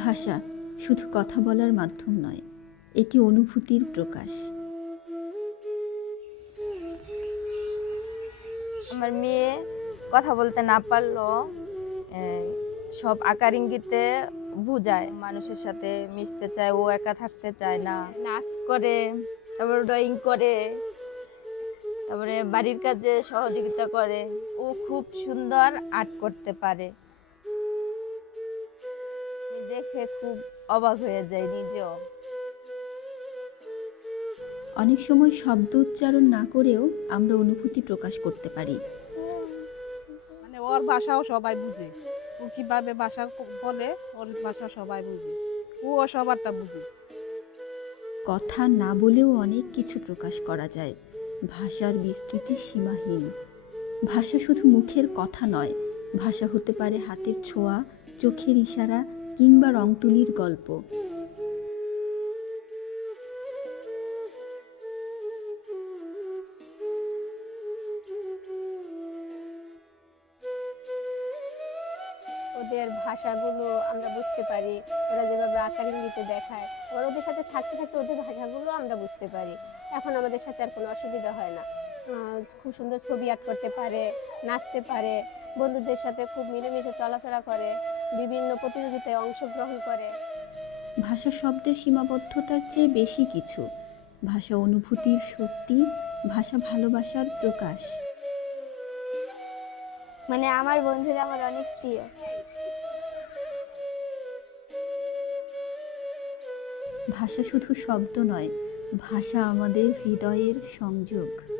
ভাষা শুধু কথা বলার মাধ্যম নয়, এটি অনুভূতির প্রকাশ। আমার মেয়ে কথা বলতে না পারলেও সব আকার ইঙ্গিতে বুঝায়, মানুষের সাথে মিশতে চায়, ও একা থাকতে চায় না। নাচ করে, তারপর ড্রয়িং করে, তারপরে বাড়ির কাজে সহযোগিতা করে। ও খুব সুন্দর আর্ট করতে পারে। দেখে খুব অবাক হয়ে যায় নিজেও। অনেক সময় শব্দ উচ্চারণ না করেও আমরা অনুভূতি প্রকাশ করতে পারি। মানে ওর ভাষাও সবাই বুঝে। ও কীভাবে ভাষা বলে ওর ভাষা সবাই বুঝে। ও সবারটা বুঝে। কথা না বলেও অনেক কিছু প্রকাশ করা যায়। ভাষার বিস্তৃতি সীমাহীন। ভাষা শুধু মুখের কথা নয় ভাষা হতে পারে হাতের ছোঁয়া চোখের ইশারা কিংবা রং তুলির গল্প। ওদের ভাষাগুলো আমরা বুঝতে পারি, ওরা যেভাবে আকার ইঙ্গিতে দেখায় ওরা ওদের সাথে থাকতে থাকতে ওদের ভাষাগুলো আমরা বুঝতে পারি। এখন আমাদের সাথে আর কোনো অসুবিধা হয় না। খুব সুন্দর ছবি আর্ট করতে পারে, নাচতে পারে, বন্ধুদের সাথে খুব মিলেমিশে চলাফেরা করে। বিভিন্ন প্রতিযোগিতায় অংশগ্রহণ করে। ভাষা শব্দের সীমাবদ্ধতার চেয়ে বেশি কিছু। ভাষা অনুভূতির শক্তি ভাষা ভালোবাসার প্রকাশ। মানে আমার বন্ধুরা আমার অনেক প্রিয়। ভাষা শুধু শব্দ নয় ভাষা আমাদের হৃদয়ের সংযোগ।